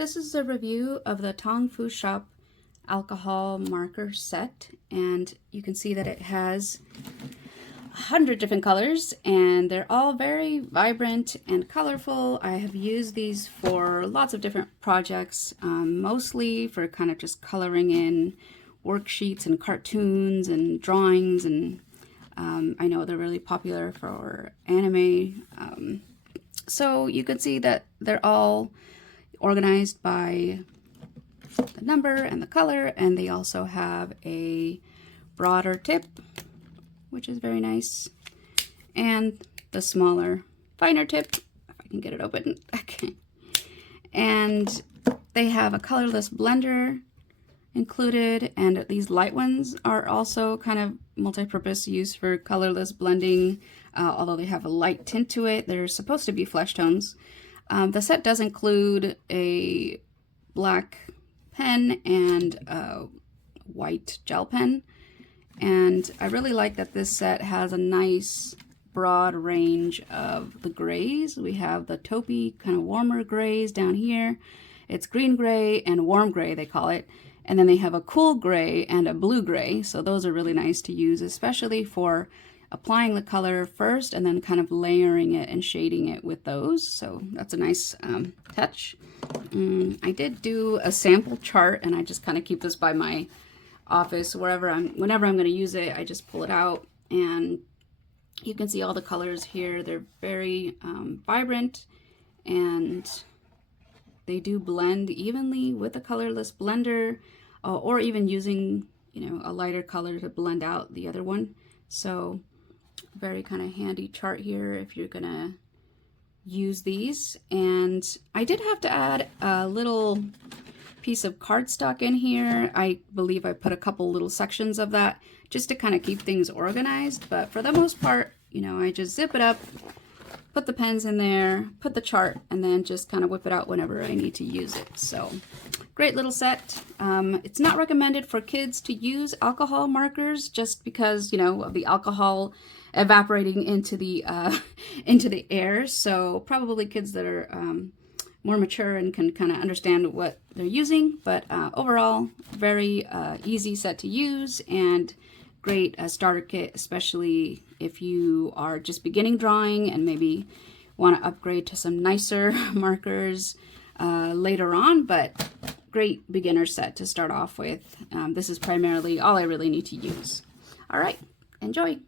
This is a review of the Tongfushop alcohol marker set, and you can see that it has 100 different colors and they're all very vibrant and colorful. I have used these for lots of different projects, mostly for kind of just coloring in worksheets and cartoons and drawings, and I know they're really popular for anime. So you can see that they're all organized by the number and the color, and they also have a broader tip, which is very nice, and the smaller, finer tip, if I can get it open. Okay. And they have a colorless blender included, and these light ones are also kind of multi-purpose use for colorless blending, although they have a light tint to it. They're supposed to be flesh tones. The set does include a black pen and a white gel pen, and I really like that this set has a nice broad range of the grays. We have the taupey, kind of warmer grays down here. It's green gray and warm gray, they call it. And then they have a cool gray and a blue gray. So those are really nice to use, especially for applying the color first and then kind of layering it and shading it with those. So that's a nice touch. I did do a sample chart, and I just kind of keep this by my office whenever I'm going to use it. I just pull it out, and you can see all the colors here. They're very vibrant, and they do blend evenly with a colorless blender, or even using, you know, a lighter color to blend out the other one. So very kind of handy chart here if you're gonna use these. And I did have to add a little piece of cardstock in here. I believe I put a couple little sections of that just to kind of keep things organized, but for the most part, you know, I just zip it up, put the pens in there, put the chart, and then just kind of whip it out whenever I need to use it. So great little set. It's not recommended for kids to use alcohol markers just because, you know, of the alcohol evaporating into the air. So probably kids that are more mature and can kind of understand what they're using. But overall, very easy set to use, and great starter kit, especially if you are just beginning drawing and maybe want to upgrade to some nicer markers later on. But great beginner set to start off with. This is primarily all I really need to use. All right, enjoy.